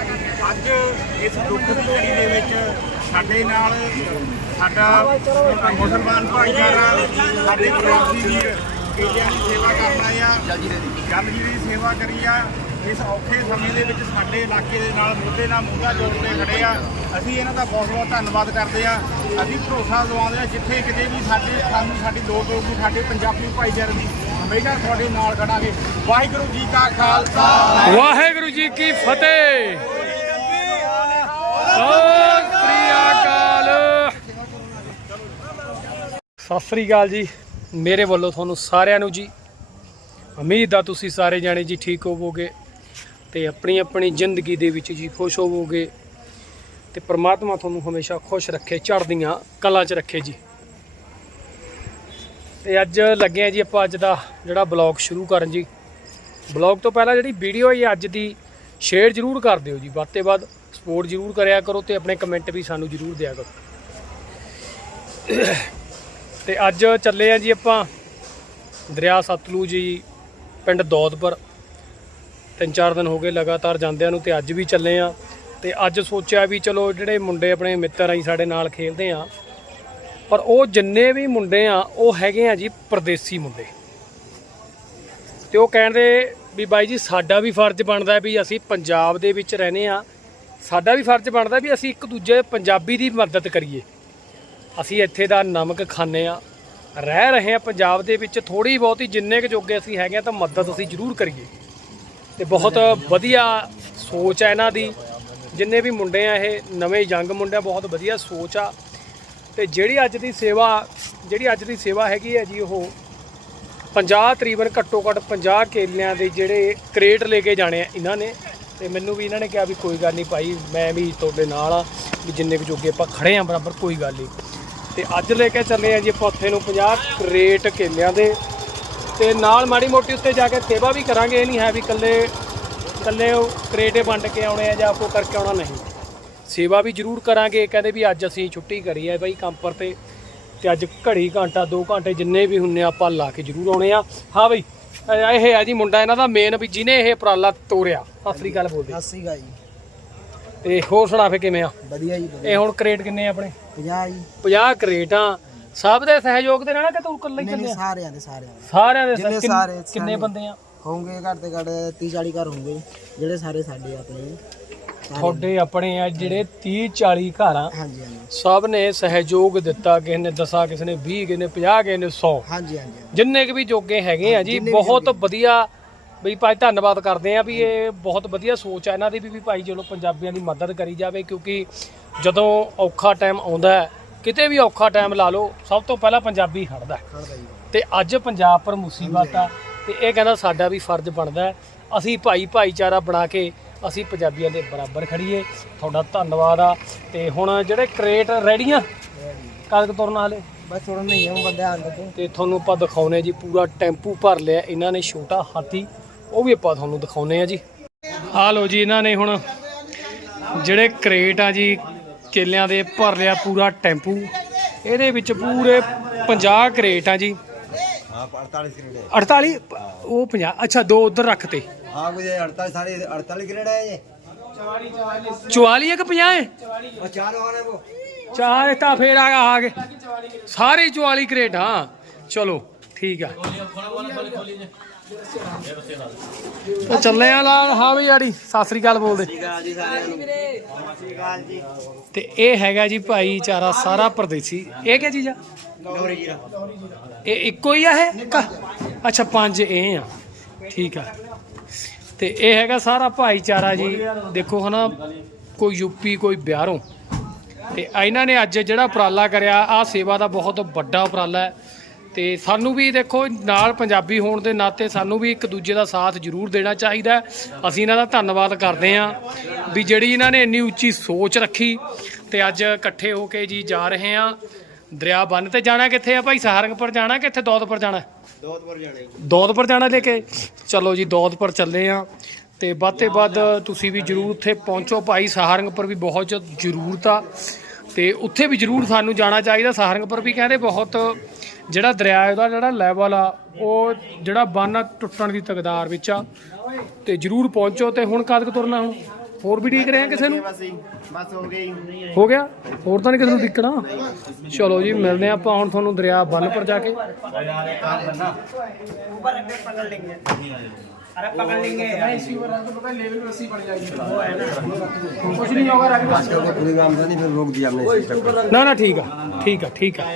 ਅੱਜ ਇਸ ਦੁੱਖ ਦੀ ਘੜੀ ਦੇ ਵਿੱਚ ਸਾਡੇ ਨਾਲ ਸਾਡਾ ਮੁਸਲਮਾਨ ਭਾਈਚਾਰਾ, ਸਾਡੇ ਪ੍ਰਵਾਸੀ ਵੀਰ ਕੇਲਿਆਂ ਦੀ ਸੇਵਾ ਕਰਨ ਆਏ ਆ ਜਲਜੀਰੇ ਦੀ ਸੇਵਾ ਕਰੀ ਆ। ਇਸ ਔਖੇ ਸਮੇਂ ਦੇ ਵਿੱਚ ਸਾਡੇ ਇਲਾਕੇ ਦੇ ਨਾਲ ਮੁੱਦੇ ਨਾਲ ਮੁੱਦਾ ਜੋੜ ਕੇ ਖੜੇ ਆ। ਅਸੀਂ ਇਹਨਾਂ ਦਾ ਬਹੁਤ ਬਹੁਤ ਧੰਨਵਾਦ ਕਰਦੇ ਆ। ਅਸੀਂ ਭਰੋਸਾ ਦਿਵਾਉਂਦੇ ਆ ਜਿੱਥੇ ਕਿਤੇ ਵੀ ਸਾਡੇ, ਸਾਨੂੰ ਸਾਡੀ ਲੋੜ ਹੋਊਗੀ, ਸਾਡੇ ਪੰਜਾਬੀ ਭਾਈਚਾਰੇ ਦੀ। ਹਮੇਸ਼ਾ ਤੁਹਾਡੇ ਨਾਲ ਖੜਾਂਗੇ। ਵਾਹਿਗੁਰੂ ਜੀ ਕਾ ਖਾਲਸਾ। ਵਾਹਿਗੁਰੂ ਜੀ ਕੀ ਫਤਿਹ। ਸਤਿ ਸ੍ਰੀ ਅਕਾਲ। ਜੀ। ਮੇਰੇ ਵੱਲੋਂ ਤੁਹਾਨੂੰ ਸਾਰਿਆਂ ਨੂੰ ਜੀ, ਉਮੀਦ ਆ ਤੁਸੀਂ ਸਾਰੇ ਜਾਣੇ ਜੀ ਠੀਕ ਹੋਵੋਗੇ ਤੇ ਆਪਣੀ ਆਪਣੀ ਜ਼ਿੰਦਗੀ ਦੇ ਵਿੱਚ ਜੀ ਖੁਸ਼ ਹੋਵੋਗੇ ਤੇ ਪ੍ਰਮਾਤਮਾ ਤੁਹਾਨੂੰ ਹਮੇਸ਼ਾ ਖੁਸ਼ ਰੱਖੇ, ਚੜ੍ਹਦੀਆਂ ਕਲਾਂ 'ਚ ਰੱਖੇ ਜੀ। ਤੇ ਅੱਜ ਲੱਗੇ ਆ ਜੀ ਆਪਾਂ ਅੱਜ ਦਾ ਜਿਹੜਾ ਬਲੌਗ ਸ਼ੁਰੂ ਕਰਨ ਜੀ। ਬਲੌਗ ਤੋਂ ਪਹਿਲਾਂ ਜਿਹੜੀ ਵੀਡੀਓ ਹੈ ਅੱਜ ਦੀ ਸ਼ੇਅਰ ਜ਼ਰੂਰ ਕਰ ਦਿਓ ਜੀ। ਵੱਧ ਤੇ ਵੱਧ ਸਪੋਰਟ ਜ਼ਰੂਰ ਕਰਿਆ ਕਰੋ ਤੇ ਆਪਣੇ ਕਮੈਂਟ ਵੀ ਸਾਨੂੰ ਜ਼ਰੂਰ ਦਿਆ ਕਰੋ। ਤੇ ਅੱਜ ਚੱਲੇ ਆ ਜੀ ਆਪਾਂ ਦਰਿਆ ਸਤਲੁਜ ਜੀ, ਪਿੰਡ ਦੌਦਪੁਰ। ਤਿੰਨ ਚਾਰ ਦਿਨ ਹੋ ਗਏ ਲਗਾਤਾਰ ਜਾਂਦਿਆਂ ਨੂੰ ਤੇ ਅੱਜ ਵੀ ਚੱਲੇ ਆ। ਤੇ ਅੱਜ ਸੋਚਿਆ ਵੀ ਚਲੋ ਜਿਹੜੇ ਮੁੰਡੇ ਆਪਣੇ ਮਿੱਤਰ ਆਈ ਸਾਡੇ ਨਾਲ ਖੇਡਦੇ ਆ ਪਰ ਉਹ ਜਿੰਨੇ ਵੀ ਮੁੰਡੇ ਆ, ਉਹ ਹੈਗੇ ਆ ਜੀ ਪਰਦੇਸੀ ਮੁੰਡੇ। ਤੇ ਉਹ ਕਹਿੰਦੇ ਵੀ ਬਾਈ ਜੀ ਸਾਡਾ ਵੀ ਫਰਜ਼ ਬਣਦਾ ਵੀ ਅਸੀਂ ਪੰਜਾਬ ਦੇ ਵਿੱਚ ਰਹਨੇ ਆ। ਸਾਡਾ ਵੀ ਫਰਜ਼ ਬਣਦਾ ਵੀ ਅਸੀਂ ਇੱਕ ਦੂਜੇ ਪੰਜਾਬੀ ਦੀ ਮਦਦ ਕਰੀਏ। ਅਸੀਂ ਇੱਥੇ ਦਾ ਨਮਕ ਖਾਂਦੇ ਆ, ਰਹਿ ਰਹੇ ਆ ਪੰਜਾਬ ਦੇ ਵਿੱਚ ਥੋੜੀ ਬਹੁਤੀ, ਜਿੰਨੇ ਕੁ ਜੋਗੇ ਅਸੀਂ ਹੈਗੇ ਆ ਤਾਂ ਮਦਦ ਅਸੀਂ ਜ਼ਰੂਰ ਕਰੀਏ। ਤੇ ਬਹੁਤ ਵਧੀਆ ਸੋਚ ਹੈ ਇਹਨਾਂ ਦੀ। ਜਿੰਨੇ ਵੀ ਮੁੰਡੇ ਆ, ਇਹ ਨਵੇਂ ਯੰਗ ਮੁੰਡੇ ਬਹੁਤ ਵਧੀਆ ਸੋਚ ਆ। ਤੇ ਜਿਹੜੀ ਅੱਜ ਦੀ ਸੇਵਾ, ਜਿਹੜੀ ਅੱਜ ਦੀ ਸੇਵਾ ਹੈਗੀ ਹੈ ਜੀ ਉਹ 50 ਤਕਰੀਬਨ ਘੱਟੋ ਘੱਟ 50 ਕੇਲਿਆਂ ਦੇ ਜਿਹੜੇ ਕ੍ਰੇਟ ਲੈ ਕੇ ਜਾਣੇ ਆ ਇਹਨਾਂ ਨੇ। ਤੇ ਮੈਨੂੰ ਵੀ ਇਹਨਾਂ ਨੇ ਕਿਹਾ ਵੀ ਕੋਈ ਗੱਲ ਨਹੀਂ ਭਾਈ, ਮੈਂ ਵੀ ਤੁਹਾਡੇ ਨਾਲ ਆ, ਵੀ ਜਿੰਨੇ ਕੁ ਜੋਗੇ ਆਪਾਂ ਖੜੇ ਆ, ਬਰਾਬਰ ਕੋਈ ਗੱਲ ਨਹੀਂ। ਤੇ ਅੱਜ ਲੈ ਕੇ ਚੱਲੇ ਆ ਜੀ ਆਪਾਂ ਉੱਥੇ ਨੂੰ 50 ਕ੍ਰੇਟ ਕੇਲਿਆਂ ਦੇ। ਤੇ ਨਾਲ ਮਾੜੀ ਮੋਟੀ ਉੱਤੇ ਜਾ ਕੇ ਸੇਵਾ ਵੀ ਕਰਾਂਗੇ, ਇਹ ਨਹੀਂ ਹੈ ਵੀ ਇਕੱਲੇ ਇਕੱਲੇ ਉਹ ਕਰੇਟੇ ਵੰਡ ਕੇ ਆਉਣੇ ਆ ਜਾਂ ਕੋ ਕਰਕੇ ਆਉਣਾ ਨਹੀਂ। ਸੇਵਾ ਵੀ ਜ਼ਰੂਰ ਕਰਾਂਗੇ। ਕਹਿੰਦੇ ਵੀ ਅੱਜ ਅਸੀਂ ਛੁੱਟੀ ਕਰੀ ਹੈ ਬਾਈ ਕੰਮ ਪਰ ਤੇ। ਤੇ ਅੱਜ ਘੜੀ ਘੰਟਾ 2 ਘੰਟੇ ਜਿੰਨੇ ਵੀ ਹੁੰਨੇ ਆਪਾਂ ਲਾ ਕੇ ਜ਼ਰੂਰ ਆਉਣੇ ਆ। ਹਾਂ ਬਈ ਇਹ ਆ ਜੀ ਮੁੰਡਾ ਇਹਨਾਂ ਦਾ ਮੇਨ ਵੀ ਜਿਹਨੇ ਇਹ ਉਪਰਾਲਾ ਤੋਰਿਆ। ਸਤਿ ਸ੍ਰੀ ਅਕਾਲ ਬੋਲਦੇ। ਸਤਿ ਗਾ ਜੀ। ਤੇ ਹੋਰ ਸੁਣਾ ਫੇ ਕਿਵੇਂ ਆ? ਵਧੀਆ ਜੀ ਇਹ ਹੁਣ ਕਰੇਟ ਕਿੰਨੇ ਆ ਆਪਣੇ? 50 ਜੀ। 50 ਕਰੇਟਾਂ ਸਭ ਦੇ ਸਹਿਯੋਗ ਦੇ ਨਾਲ ਕਿ ਤੂੰ ਇਕੱਲਾ ਹੀ ਚੱਲਿਆ ਸਾਰਿਆਂ ਦੇ ਸਾਰਿਆਂ ਦੇ। ਸਾਰਿਆਂ ਦੇ ਜਿੰਨੇ ਕਿੰਨ- ਸਾਰੇ- ਕਿੰਨੇ ਸਾਰੇ। ਬੰਦੇ ਆ? ਹੋਣਗੇ ਘੱਟ ਤੇ ਘੱਟ 30 40 ਘਰ ਹੋਣਗੇ। ਜਿਹੜੇ ਸਾਰੇ ਸਾਡੇ ਆਪਣੇ। ਸਾਰੇ। ਤੁਹਾਡੇ ਆਪਣੇ ਆ ਜਿਹੜੇ 30 40 ਘਰ ਆ ਹਾਂਜੀ ਹਾਂਜੀ ਸਭ ਨੇ ਸਹਿਯੋਗ ਦਿੱਤਾ ਕਿਸੇ ਨੇ 10 ਕਿਸੇ ਨੇ 20 ਕਿਸੇ ਨੇ 50 ਕਿਸੇ ਨੇ 100 ਹਾਂਜੀ ਹਾਂਜੀ। ਜਿੰਨੇ ਕੁ ਵੀ ਜੋਗੇ ਹੈਗੇ ਆ ਜੀ ਬਹੁਤ। ਵਧੀਆ ਵੀ ਭਾਈ ਧੰਨਵਾਦ ਕਰਦੇ ਆ ਵੀ ਇਹ ਬਹੁਤ ਵਧੀਆ ਸੋਚ ਆ ਇਹਨਾਂ ਦੀ ਵੀ ਵੀ ਭਾਈ ਚਲੋ ਪੰਜਾਬੀਆਂ ਦੀ ਮਦਦ ਕਰੀ ਜਾਵੇ ਕਿਉਂਕਿ ਜਦੋਂ ਔਖਾ ਟਾਈਮ ਆਉਂਦਾ ਹੈ ਕਿਤੇ ਵੀ ਔਖਾ ਟਾਈਮ ਲਾ ਲਓ ਸਭ ਤੋਂ ਪਹਿਲਾਂ ਪੰਜਾਬੀ ਖੜਦਾ ਹੈ। ਖੜਦਾ ਜੀ ਤੇ ਅੱਜ ਪੰਜਾਬ ਪਰ ਮੁਸੀਬਤ ਆ ਤੇ ਇਹ ਕਹਿੰਦਾ ਸਾਡਾ ਵੀ ਫਰਜ਼ ਬਣਦਾ ਹੈ। ਅਸੀਂ ਭਾਈ ਭਾਈਚਾਰਾ ਬਣਾ ਕੇ ਅਸੀਂ ਪੰਜਾਬੀਆਂ ਦੇ ਬਰਾਬਰ ਖੜੀਏ। ਤੁਹਾਡਾ ਧੰਨਵਾਦ ਆ। ਤੇ ਹੁਣ ਜਿਹੜੇ ਕ੍ਰੇਟ ਰੈਡੀਆਂ ਕਦ ਤੁਰਨ ਹਾਲੇ ਬਸ ਥੋੜਾ ਨਹੀਂ ਹੈ ਬੰਦੇ ਆਂਦੇ ਤੇ ਤੇ ਤੁਹਾਨੂੰ ਆਪਾਂ ਦਿਖਾਉਨੇ ਜੀ ਪੂਰਾ ਟੈਂਪੂ ਭਰ ਲਿਆ। ਇਹਨਾਂ ਨੇ ਛੋਟਾ ਹਾਥੀ ਉਹ ਵੀ ਆਪਾਂ ਤੁਹਾਨੂੰ ਦਿਖਾਉਨੇ ਆ ਜੀ। ਆ ਲਓ ਜੀ ਇਹਨਾਂ ਨੇ ਹੁਣ ਜਿਹੜੇ ਕ੍ਰੇਟ ਆ ਜੀ ਕੇਲਿਆਂ ਦੇ ਭਰ ਲਿਆ ਪੂਰਾ ਟੈਂਪੂ। ਇਹਦੇ ਵਿੱਚ ਪੂਰੇ 50 ਕ੍ਰੇਟ ਆ ਜੀ। हाँ अड़तालीस ग्रेड है 48 ਉਹ 50 ਅੱਛਾ ਦੋ ਉਧਰ ਰੱਖਤੇ हाँ मुझे अड़तालीस साढ़े अड़तालीस ग्रेड है ये 44 ਹੈ ਕਿ 50 ਹੈ और चार और है वो ਚਾਰ ਤਾਂ ਫੇਰ ਆ ਆ ਗਏ ਸਾਰੇ 44 ਕ੍ਰੇਟ ਹਾਂ ਚਲੋ ਠੀਕ ਆ ਉਹ ਚੱਲੇ ਆ ਲਾਲ ਹਾਂ ਵੀ ਯਾਰੀ ਸਤਿ ਸ੍ਰੀ ਅਕਾਲ ਬੋਲਦੇ ਤੇ ਇਹ ਹੈਗਾ ਜੀ ਭਾਈਚਾਰਾ ਸਾਰਾ ਪਰਦੇਸੀ ਇਹ ਕੀ ਚੀਜ਼ ਆ ਇਹ ਇੱਕੋ ਹੀ ਆ ਇਹ? ਅੱਛਾ ਪੰਜ ਇਹ ਆ। ਠੀਕ ਆ। ਤੇ ਇਹ ਹੈਗਾ ਸਾਰਾ ਭਾਈਚਾਰਾ ਜੀ। ਦੇਖੋ ਹਨਾ ਕੋਈ ਯੂਪੀ ਕੋਈ ਬਿਹਾਰੋਂ। ਤੇ ਇਹਨਾਂ ਨੇ ਅੱਜ ਜਿਹੜਾ ਉਪਰਾਲਾ ਕਰਿਆ ਆ ਸੇਵਾ ਦਾ ਬਹੁਤ ਵੱਡਾ ਉਪਰਾਲਾ ਹੈ। ਤੇ ਸਾਨੂੰ ਵੀ ਦੇਖੋ ਨਾਲ ਪੰਜਾਬੀ ਹੋਣ ਦੇ ਨਾਤੇ ਸਾਨੂੰ ਵੀ ਇੱਕ ਦੂਜੇ ਦਾ ਸਾਥ ਜ਼ਰੂਰ ਦੇਣਾ ਚਾਹੀਦਾ। ਅਸੀਂ ਇਹਨਾਂ ਦਾ ਧੰਨਵਾਦ ਕਰਦੇ ਹਾਂ ਵੀ ਜਿਹੜੀ ਇਹਨਾਂ ਨੇ ਇੰਨੀ ਉੱਚੀ ਸੋਚ ਰੱਖੀ ਤੇ ਅੱਜ ਇਕੱਠੇ ਹੋ ਕੇ ਜੀ ਜਾ ਰਹੇ ਹਾਂ। ਦਰਿਆ ਬੰਨ ਤੇ ਜਾਣਾ ਕਿੱਥੇ ਆ ਭਾਈ? ਸਹਾਰੰਗਪੁਰ ਜਾਣਾ ਕਿੱਥੇ? ਦੌਦਪੁਰ ਜਾਣਾ? ਦੌਦਪੁਰ ਜਾਣਾ ਦੌਦਪੁਰ ਜਾਣਾ ਲੈ ਕੇ? ਚਲੋ ਜੀ ਦੌਦਪੁਰ ਚੱਲੇ ਆ। ਤੇ ਵੱਧ ਤੇ ਵੱਧ ਤੁਸੀਂ ਵੀ ਜਰੂਰ ਉੱਥੇ ਪਹੁੰਚੋ ਭਾਈ। ਸਹਾਰੰਗਪੁਰ ਵੀ ਬਹੁਤ ਜ਼ਰੂਰਤ ਆ। ਤੇ ਉੱਥੇ ਵੀ ਜਰੂਰ ਸਾਨੂੰ ਜਾਣਾ ਚਾਹੀਦਾ। ਸਹਾਰੰਗਪੁਰ ਵੀ ਕਹਿੰਦੇ ਬਹੁਤ ਜਿਹੜਾ ਦਰਿਆ ਉਹਦਾ ਜਿਹੜਾ ਲੈਵਲ ਆ ਉਹ ਜਿਹੜਾ ਬੰਨ ਟੁੱਟਣ ਦੀ ਤਕਦਾਰ ਵਿੱਚ ਆ। ਤੇ ਜਰੂਰ ਪਹੁੰਚੋ ਤੇ ਹੁਣ ਕਦਕ ਤੁਰਨਾ ਹੁਣ? ਹੋਰ ਵੀ ਠੀਕ ਰਹੇ ਆ ਕਿਸੇ ਨੂੰ ਬਸ ਜੀ ਬਸ ਹੋ ਗਈ ਹੋ ਗਿਆ ਹੋਰ ਤਾਂ ਨਹੀਂ ਕਿਸੇ ਨੂੰ ਦਿੱਕਣਾ ਚਲੋ ਜੀ ਮਿਲਦੇ ਆ ਆਪਾਂ ਹੁਣ ਤੁਹਾਨੂੰ ਦਰਿਆ ਬੰਨ ਪਰ ਜਾ ਕੇ ਕੁਝ ਨਹੀਂ ਹੋਗਾ पूरी काम था नहीं फिर रोक दिया हमने सिस्टम को ਨਾ ਨਾ ਠੀਕ ਆ ਠੀਕ ਆ ਠੀਕ ਆ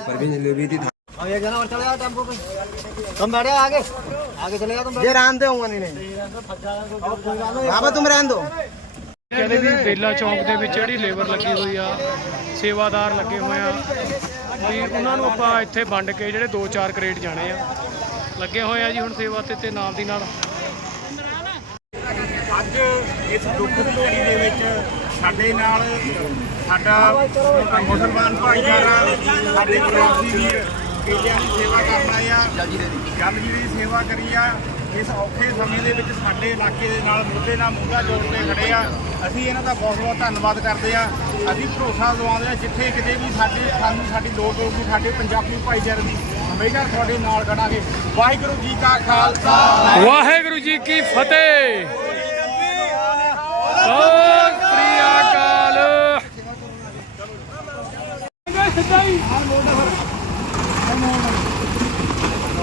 परवीन ले रही थी ये जाना और चले जाओ टेम्पो पे तुम बैठे आगे आगे चले जाओ तुम ये रहने दो नहीं ਬਾਬਾ ਤੁਮ ਰਹਿਣ ਦੋ। ਕਹਿੰਦੇ ਵੀ ਬੇਲਾ ਚੌਂਕ ਦੇ ਵਿੱਚ ਜਿਹੜੀ ਲੇਬਰ ਲੱਗੀ ਹੋਈ ਆ ਸੇਵਾਦਾਰ ਲੱਗੇ ਹੋਏ ਆ। ਵੀ ਉਹਨਾਂ ਨੂੰ ਆਪਾਂ ਇੱਥੇ ਵੰਡ ਕੇ ਜਿਹੜੇ 2-4 ਕਰੇਟ ਜਾਣੇ ਆ। ਲੱਗੇ ਹੋਏ ਆ ਜੀ ਹੁਣ ਸੇਵਾ ਤੇ ਤੇ ਨਾਮ ਦੀ ਨਾਲ। ਅੱਜ ਇਸ ਦੁੱਖ ਘੜੀ ਦੇ ਵਿੱਚ ਸਾਡੇ ਨਾਲ ਸਾਡਾ ਮੁਸਲਮਾਨ ਭਾਈਚਾਰਾ ਸਾਡੇ ਪ੍ਰਵਾਸੀ ਵੀਰ ਦੀ ਸੇਵਾ ਕਰਨ ਆ ਜਲਜੀਰੇ ਦੀ ਸੇਵਾ ਕਰੀ ਆ। ਇਸ ਔਖੇ ਸਮੇਂ ਦੇ ਵਿੱਚ ਸਾਡੇ ਇਲਾਕੇ ਦੇ ਨਾਲ ਮੋਢੇ ਨਾਲ ਮੋਢਾ ਜੋੜ ਕੇ ਖੜੇ ਆ। ਅਸੀਂ ਇਹਨਾਂ ਦਾ ਬਹੁਤ ਬਹੁਤ ਧੰਨਵਾਦ ਕਰਦੇ ਆ। ਅਸੀਂ ਭਰੋਸਾ ਦਿਵਾਉਂਦੇ ਆ ਜਿੱਥੇ ਕਿਤੇ ਵੀ ਸਾਡੇ ਸਾਨੂੰ ਸਾਡੀ ਲੋੜ ਹੋਊਗੀ ਸਾਡੇ ਪੰਜਾਬੀ ਭਾਈਚਾਰੇ ਦੀ ਹਮੇਸ਼ਾ ਤੁਹਾਡੇ ਨਾਲ ਖੜਾਂਗੇ। ਵਾਹਿਗੁਰੂ ਜੀ ਕਾ ਖਾਲਸਾ। ਵਾਹਿਗੁਰੂ ਜੀ ਕੀ ਫਤਿਹ। ਸਤਿ ਸ੍ਰੀ ਅਕਾਲ।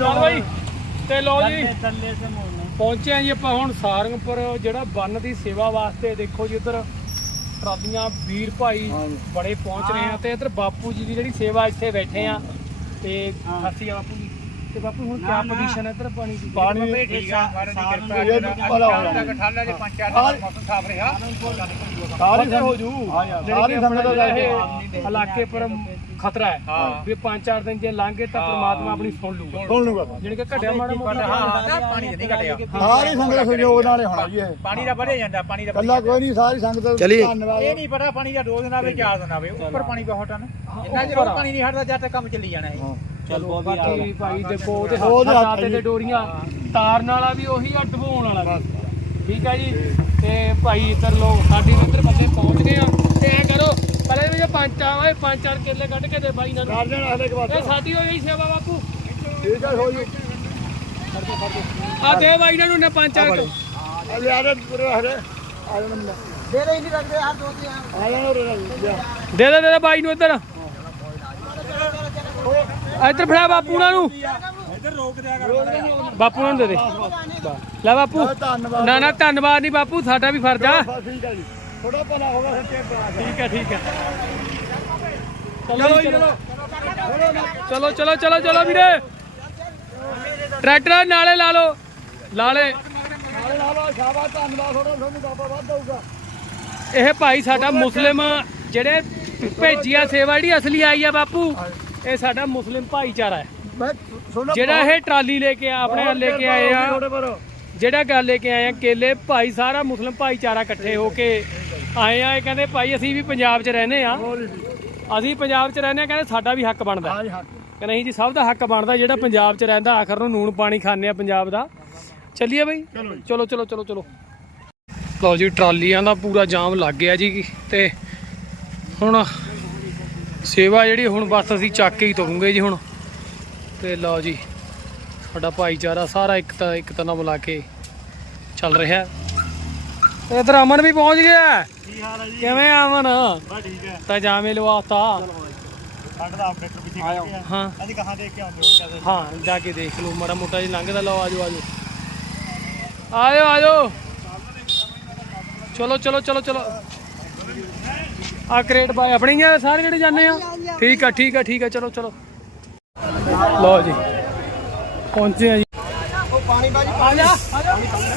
ਚੱਲ ਬਾਈ ਤੇ ਲਓ ਜੀ। ਪਹੁੰਚੇ ਆ ਜੀ ਆਪਾਂ ਹੁਣ ਸਾਰੰਗਪੁਰ ਜਿਹੜਾ ਬੰਨ ਦੀ ਸੇਵਾ ਵਾਸਤੇ ਦੇਖੋ ਜੀ ਉਧਰ ਟਰਾਲੀਆਂ ਵੀਰ ਭਾਈ ਬੜੇ ਪਹੁੰਚ ਰਹੇ ਆ ਤੇ ਇਧਰ ਬਾਪੂ ਜੀ ਦੀ ਜਿਹੜੀ ਸੇਵਾ ਇੱਥੇ ਬੈਠੇ ਆ। ਤੇ ਖਾਸੀ ਆ ਬਾਪੂ ਜੀ। ਤੇ ਬਾਪੂ ਹੁਣ ਕੀ ਪੋਜੀਸ਼ਨ ਹੈ ਇਧਰ ਪਾਣੀ ਦੀ? ਪਾਣੀ ਠੀਕ ਆ ਸਾਰਿਆਂ ਦੀ ਕਿਰਪਾ ਨਾਲ। ਤੱਕ ਠੰਡਾ ਦੇ ਪੰਜ ਚਾਰ ਦਿਨ ਮੌਸਮ ਸਾਫ਼ ਰਿਹਾ। ਸਾਰੀ ਹੋ ਜੂ। ਸਾਰੀ ਸੰਗਤ ਦਾ ਇਲਾਕੇ ਪਰ ਖਤਰਾ ਹੈ। ਵੀ ਪੰਜ ਚਾਰ ਦਿਨ ਜੇ ਲੰਘੇ ਤਾਂ ਪ੍ਰਮਾਤਮਾ ਆਪਣੀ ਸੁਣ ਲੂਗਾ ਸੁਣ ਲੂਗਾ ਜਿਹੜੀ ਕਿ ਘਟਿਆ ਮਾੜਾ ਮੋਟਾ ਹਾਂ ਪਾਣੀ ਨਹੀਂ ਘਟਿਆ। ਸਾਰੀ ਸੰਗਤ ਸਹਿਯੋਗ ਨਾਲ ਹੀ ਹੋਣਾ ਜੀ ਇਹ। ਪਾਣੀ ਦਾ ਵਧਿਆ ਜਾਂਦਾ ਪਾਣੀ ਦਾ ਕੱਲਾ ਕੋਈ ਨਹੀਂ ਸਾਰੀ ਸੰਗਤ ਚਲੀਏ। ਧੰਨਵਾਦ। ਇਹ ਨਹੀਂ ਪਤਾ ਪਾਣੀ ਦਾ ਦੋ ਦਿਨ ਆਵੇ ਚਾਰ ਦਿਨ ਆਵੇ ਉੱਪਰ ਪਾਣੀ ਬਹੁਤ ਹਨ ਜਿੰਨਾ ਚਿਰ ਪਾਣੀ ਨਹੀਂ ਹਟਦਾ ਜਦ ਤੱਕ ਕੰਮ ਚੱਲੀ ਜਾਣਾ ਹੈ। ਚਲੋ ਬਾਕੀ ਭਾਈ ਦੇਖੋ ਉਹਦੇ ਹੱਥ ਹੱਥ ਤੇ। ਡੋਰੀਆਂ ਤਾਰਨ ਵਾਲਾ ਵੀ ਉਹੀ ਆ ਡਬੋਣ ਵਾਲਾ ਵੀ। ਠੀਕ ਹੈ ਜੀ? ਤੇ ਭਾਈ ਇੱਧਰ ਲੋਕ ਸਾਡੀ ਇੱਧਰ ਬੰਦੇ ਪਹੁੰਚ ਗਏ ਆ। ਤੇ ਐ ਕਰੋ ਪਹਿਲੇ ਵੀ ਜੇ ਪੰਜ ਚਾਰ ਆਏ ਪੰਜ ਚਾਰ ਕੇਲੇ ਕੱਢ ਕੇ ਦੇ ਬਾਈ ਨਾਲ ਕਰ ਦੇਣਾ ਹਲੇ ਕਬਾਤ ਇਹ ਸਾਡੀ ਹੋ ਗਈ ਸੇਵਾ ਬਾਪੂ। ਠੀਕ ਹੈ ਹੋ ਜੂ। ਆ ਦੇ ਬਾਈ ਨੂੰ ਨੇ ਪੰਜ ਚਾਰ ਆ ਲਿਆ ਦੇ ਰਹਿ ਆ ਜਾਣਾ ਦੇ ਦੇ ਨਹੀਂ ਰੱਖਦੇ ਆ ਦੋ ਤੇ ਆ ਜਾਣਾ ਦੇ ਦੇ ਦੇ ਬਾਈ ਨੂੰ ਇੱਧਰ। ਇੱਧਰ ਫੜਾ ਬਾਪੂ ਨਾਲ ਨੂੰ। ਇੱਧਰ ਰੋਕ ਦਿਆ ਕਰ। ਬਾਪੂ ਨਾਲ ਦੇ ਦੇ। ਲੈ ਬਾਪੂ। ਨਾ ਨਾ ਧੰਨਵਾਦ ਨਹੀਂ ਬਾਪੂ ਸਾਡਾ ਵੀ ਫਰਜ਼ ਆ। ਥੋੜਾ ਭਲਾ ਹੋਗਾ ਸੱਚੇ ਪ੍ਰਾਸ ਠੀਕ ਹੈ ਠੀਕ ਹੈ। ਚਲੋ ਜੀ, ਚਲੋ। ਚਲੋ। ਚਲੋ ਚਲੋ ਚਲੋ ਵੀਰੇ। ਟਰੈਕਟਰ ਨਾਲੇ ਲਾ ਲਓ। ਲਾਲੇ ਨਾਲੇ ਨਾਲ ਸ਼ਾਬਾਸ਼ ਧੰਨਵਾਦ ਥੋੜਾ ਤੁਹਾਨੂੰ ਬਾਬਾ ਵੱਧ ਦਊਗਾ। ਇਹ ਭਾਈ ਸਾਡਾ ਮੁਸਲਿਮ ਜਿਹੜੇ ਭੇਜੀਆ ਸੇਵਾ ਜਿਹੜੀ ਅਸਲੀ ਆਈ ਆ ਬਾਪੂ ਇਹ ਸਾਡਾ ਮੁਸਲਿਮ ਭਾਈਚਾਰਾ ਹੈ। ਮੈਂ ਸੁਣੋ ਜਿਹੜਾ ਇਹ ਟਰਾਲੀ ਲੈ ਕੇ ਆ ਆਪਣੇ ਲੈ ਕੇ ਆਏ ਆ। ਜਿਹੜਾ ਗੱਲ ਲੈ ਕੇ ਆਏ ਆ ਕੇਲੇ ਭਾਈ ਸਾਰਾ ਮੁਸਲਿਮ ਭਾਈਚਾਰਾ ਇਕੱਠੇ ਹੋ ਕੇ ਆਏ ਆ ਇਹ ਕਹਿੰਦੇ ਭਾਈ ਅਸੀਂ ਵੀ ਪੰਜਾਬ 'ਚ ਰਹਿੰਦੇ ਆ। ਹੋਰ ਜੀ। ਅਸੀਂ ਪੰਜਾਬ 'ਚ ਰਹਿੰਦੇ ਆ ਕਹਿੰਦੇ ਸਾਡਾ ਵੀ ਹੱਕ ਬਣਦਾ। ਹਾਂ ਜੀ ਕਿ ਨਹੀਂ ਜੀ ਸਭ ਦਾ ਹੱਕ ਬਣਦਾ ਜਿਹੜਾ ਪੰਜਾਬ 'ਚ ਰਹਿੰਦਾ ਆਖਰ ਨੂੰ ਨੂਣ ਪਾਣੀ ਖਾਂਦੇ ਆ ਪੰਜਾਬ ਦਾ। ਚੱਲੀਏ ਬਈ? ਚਲੋ ਚਲੋ ਚਲੋ ਚਲੋ ਲਓ ਜੀ ਟਰਾਲੀਆਂ ਦਾ ਪੂਰਾ ਜਾਮ ਲੱਗ ਗਿਆ ਜੀ ਤੇ ਹੁਣ ਸੇਵਾ ਜਿਹੜੀ ਹੁਣ ਬਸ ਅਸੀਂ ਚੱਕ ਕੇ ਹੀ ਤੁਰੂਗੇ ਜੀ ਹੁਣ। ਤੇ ਲਓ ਜੀ ਸਾਡਾ ਭਾਈਚਾਰਾ ਸਾਰਾ ਇੱਕ ਤਾਂ ਇੱਕ ਤਰ੍ਹਾਂ ਮਿਲਾ ਕੇ ਚੱਲ ਰਿਹਾ। ਇਧਰ ਅਮਨ ਵੀ ਪਹੁੰਚ ਗਿਆ। ਕੀ ਹਾਲ ਹੈ ਜੀ? ਕਿਵੇਂ ਆ ਅਮਨ? ਤਾਂ ਜਾਵੇਂ ਲਵਾਤਾ। ਸਾਡਾ ਦਾ ਕੇ ਦੇਖ ਲਓ ਮਾੜਾ ਮੋਟਾ ਜੀ ਲੰਘਦਾ ਲਓ ਆਜੋ ਆਜੋ। ਆਜੋ ਆਜੋ। ਚਲੋ ਚਲੋ ਚਲੋ ਚਲੋ। ਆ ਕ੍ਰੇਟ ਬਾਈ ਆਪਣੀ ਸਾਰੇ ਜਿਹੜੇ ਜਾਂਦੇ ਆ? ਠੀਕ ਆ ਠੀਕ ਆ ਠੀਕ ਆ ਚਲੋ ਚਲੋ। ਲਓ ਜੀ। ਪਹੁੰਚੇ ਆ ਜੀ। ਉਹ ਪਾਣੀ ਬਾਜੀ ਪਾਣੀ ਆ। ਜਾ।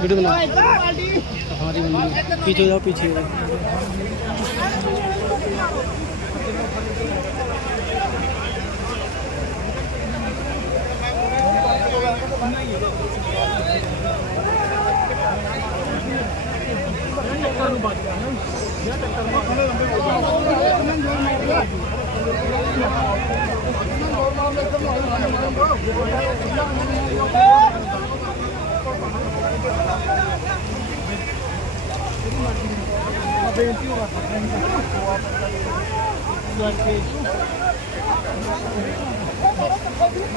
वीडियो बना हमारी बंदी पीछे जाओ पीछे जाओ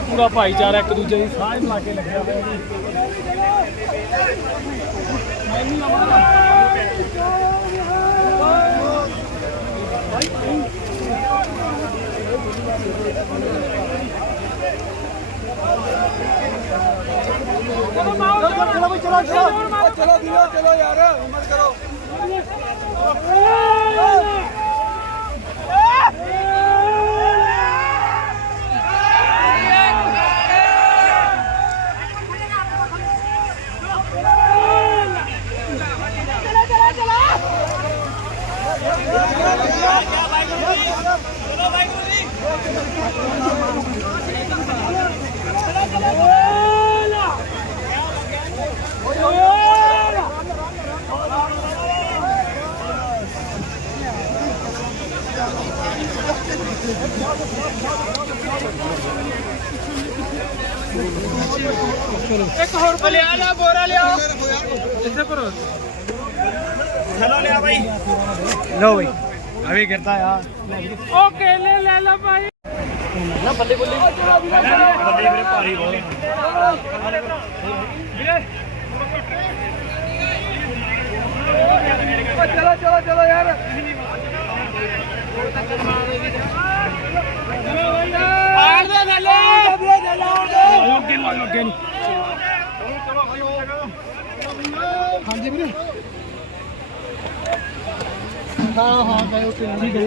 ਪੂਰਾ ਭਾਈਚਾਰਾ ਇੱਕ ਦੂਜੇ ਦੀ ਸਾਂਝ ਲਾ ਕੇ ਲੱਗਿਆ ਹੋਇਆ चलो चलो चलो यार हिम्मत करो ਜੀ ਚਲੋ ਵੀਰੋ ਚਲੋ ਯਾਰ ਹਿੰਮਤ ਕਰੋ ਚਲੋ ਲਿਆ ਬਾਈ। ਲੋ ਬਈ ਅਵੇ ਕਰਤਾ ਯਾਰ ਓਕੇ ਲੈ ਲੈ ਲਾ ਭਾਈ। ਨਾ ਬੱਲੇ ਬੱਲੇ। ਬੱਲੇ ਵੀਰੇ ਭਾਰੀ ਬਹੁਤ। ਚਲੋ ਚਲੋ ਚਲੋ ਯਾਰ। ਆੜ ਦੇ ਥੱਲੇ ਆਇਓ ਅੱਗੇ ਨੂੰ ਆਇਓ ਅੱਗੇ ਨੂੰ ਹਾਂਜੀ ਵੀਰੇ। ਹਾਂ ਹਾਂ ਗਏ ਓਕੇ ਠੀਕ ਹੈ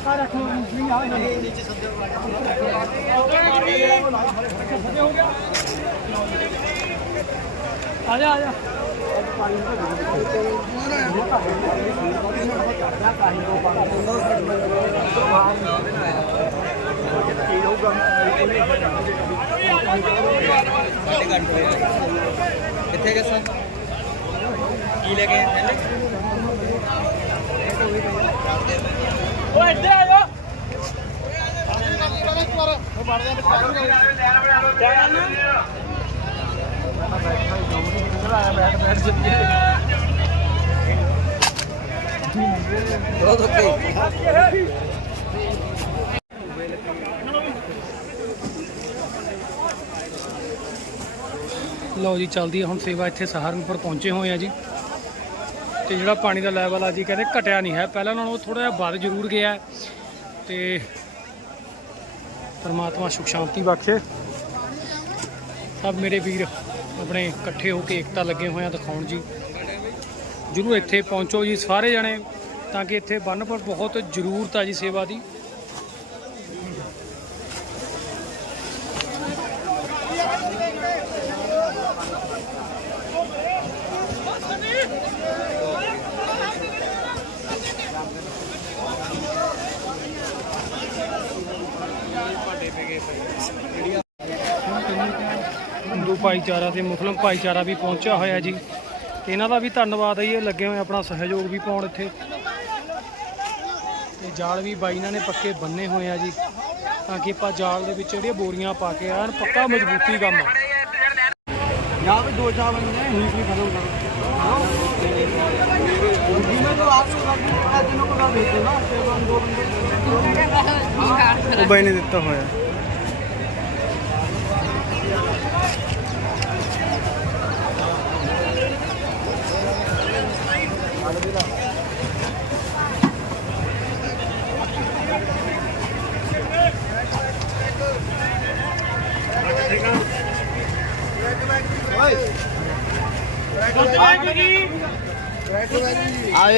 ਜੀ ਆ ਜਾ ਆ ਜਾ ਕਿੱਥੇ ਗਏ ਸਰ? ਕੀ ਲੈ ਕੇ ਪਹਿਲੇ ਓਕੇ ਲਓ ਜੀ ਚੱਲਦੀ ਹੈ ਹੁਣ ਸੇਵਾ ਇੱਥੇ ਸਹਾਰਨਪੁਰ ਪਹੁੰਚੇ ਹੋਏ ਆ ਜੀ। ਤੇ ਜਿਹੜਾ ਪਾਣੀ ਦਾ ਲੈਵਲ ਆ ਜੀ ਕਹਿੰਦੇ ਘਟਿਆ ਨਹੀਂ ਹੈ। ਪਹਿਲਾਂ ਨਾਲੋਂ ਥੋੜਾ ਜਿਹਾ ਵੱਧ ਜ਼ਰੂਰ ਗਿਆ ਹੈ। ਤੇ ਪਰਮਾਤਮਾ ਸੁਖ ਸ਼ਾਂਤੀ ਬਖਸ਼ੇ। ਸਭ ਮੇਰੇ ਵੀਰ ਆਪਣੇ ਇਕੱਠੇ ਹੋ ਕੇ ਏਕਤਾ ਲੱਗੇ ਹੋਏ ਆ ਦਿਖਾਉਣ ਜੀ। ਜਰੂਰ ਇੱਥੇ ਪਹੁੰਚੋ ਜੀ ਸਾਰੇ ਜਣੇ, ਤਾਂ ਕਿ ਇੱਥੇ ਬੰਨ ਪਰ ਬਹੁਤ ਜ਼ਰੂਰਤ ਆ ਜੀ ਸੇਵਾ ਦੀ। ਹਿੰਦੂ ਭਾਈਚਾਰਾ ਤੇ ਮੁਸਲਮ ਭਾਈਚਾਰਾ ਵੀ ਪਹੁੰਚਿਆ ਹੋਇਆ ਜੀ। ਇਹਨਾਂ ਦਾ ਵੀ ਧੰਨਵਾਦ ਹੈ ਜੀ, ਇਹ ਲੱਗੇ ਹੋਏ ਆਪਣਾ ਸਹਿਯੋਗ ਵੀ ਪਾਉਣ ਇੱਥੇ। ਤੇ ਜਾਲ ਵੀ ਬਾਈ ਇਹਨਾਂ ਨੇ ਪੱਕੇ ਬੰਨੇ ਹੋਏ ਆ ਜੀ, ਤਾਂ ਕਿ ਆਪਾਂ ਜਾਲ ਦੇ ਵਿੱਚ ਜਿਹੜੀਆਂ ਬੋਰੀਆਂ ਪਾ ਕੇ ਆਣ ਪੱਕਾ ਮਜ਼ਬੂਤੀ ਕੰਮ ਆ। ਯਾਰ ਦੋ ਚਾਰ ਬੰਦੇ ਹੀਟ ਵੀ ਖਤਮ ਕਰੋ। ਉਹ ਬਾਈ ਨੇ ਦਿੱਤਾ ਹੋਇਆ।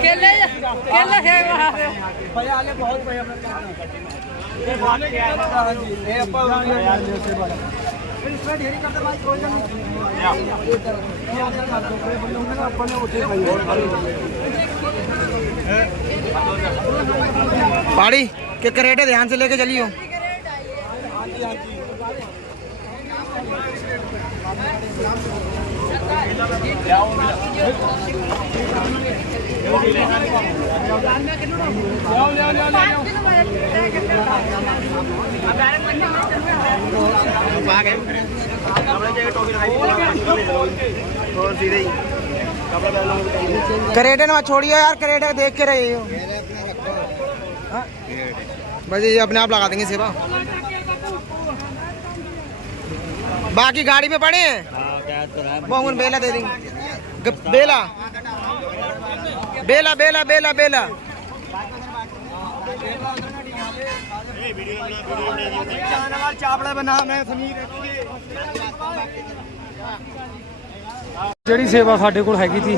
केले केले है वहाँ पे पहले बहुत पई अपने ये बात क्या है हां जी ये अपन यार जो से बड़ा फिर इसमें ढेरी करते भाई कोई नहीं ये कर दो फिर बोले होंगे ना अपन ने उठे भाई पाड़ी के करेटे ध्यान से लेके चलियो करेडे ना छोड़िए यार करेडे देख के रहे हो बस ये अपने आप लगा देंगे सेवा। बाकी गाड़ी में पड़े हैं वो उन बेला दे देंगे ग- बेला बेला बेला बेला बेला चावड़ा बना मैं समीर ਜਿਹੜੀ ਸੇਵਾ ਸਾਡੇ ਕੋਲ ਹੈਗੀ ਸੀ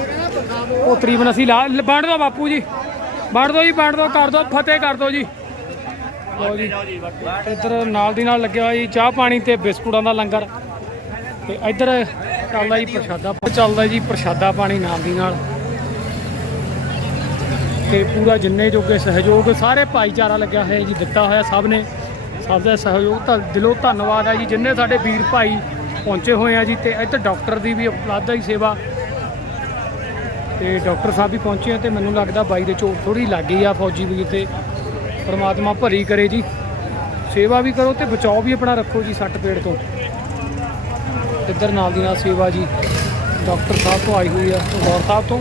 ਉਹ ਤਕਰੀਬਨ ਅਸੀਂ ਲਾ ਲ- ਵੰਡ ਦਿਓ ਬਾਪੂ ਜੀ ਵੰਡ ਦਿਓ ਜੀ ਵੰਡ ਦਿਓ ਕਰ ਦਿਓ ਫਤਿਹ ਕਰ ਦਿਓ ਜੀ ਲਓ ਜੀ ਇੱਧਰ ਨਾਲ ਦੀ ਨਾਲ ਲੱਗਿਆ ਹੋਇਆ ਜੀ ਚਾਹ ਪਾਣੀ ਤੇ ਬਿਸਕੁਟਾਂ ਦਾ ਲੰਗਰ ਤੇ ਇੱਧਰ ਚੱਲਦਾ ਜੀ ਪ੍ਰਸ਼ਾਦਾ ਚੱਲਦਾ ਜੀ ਪ੍ਰਸ਼ਾਦਾ ਪਾਣੀ ਨਾਲ ਦੀ ਨਾਲ। ਤੇ ਪੂਰਾ ਜਿੰਨੇ ਜੋਗੇ ਸਹਿਯੋਗ, ਸਾਰੇ ਭਾਈਚਾਰਾ ਲੱਗਿਆ ਹੋਇਆ ਜੀ, ਦਿੱਤਾ ਹੋਇਆ ਸਭ ਨੇ। ਸਭ ਦਾ ਸਹਿਯੋਗ ਤਾਂ ਦਿਲੋਂ ਧੰਨਵਾਦ ਹੈ ਜੀ, ਜਿੰਨੇ ਸਾਡੇ ਵੀਰ ਭਾਈ ਪਹੁੰਚੇ ਹੋਏ ਆ ਜੀ, ਤੇ ਇੱਥੇ ਡਾਕਟਰ ਦੀ ਵੀ ਉਪਲਬਧ ਹੈ ਜੀ ਸੇਵਾ। ਤੇ ਡਾਕਟਰ ਸਾਹਿਬ ਵੀ ਪਹੁੰਚੇ ਆ ਤੇ ਮੈਨੂੰ ਲੱਗਦਾ ਬਾਈ ਦੇ ਚੋਟ ਥੋੜੀ ਲੱਗ ਗਈ ਆ ਫੌਜੀ ਵੀਰ ਤੇ ਪਰਮਾਤਮਾ ਭਰੀ ਕਰੇ ਜੀ। ਸੇਵਾ ਵੀ ਕਰੋ ਤੇ ਬਚਾਓ ਵੀ ਆਪਣਾ ਰੱਖੋ ਜੀ, ਸੱਟ ਪੇੜ ਤੋਂ। ਇੱਧਰ ਨਾਲ ਦੀ ਨਾਲ ਸੇਵਾ ਜੀ ਡਾਕਟਰ ਸਾਹਿਬ ਤੋਂ ਆਈ ਹੋਈ ਆ, ਗੌਰ ਸਾਹਿਬ ਤੋਂ।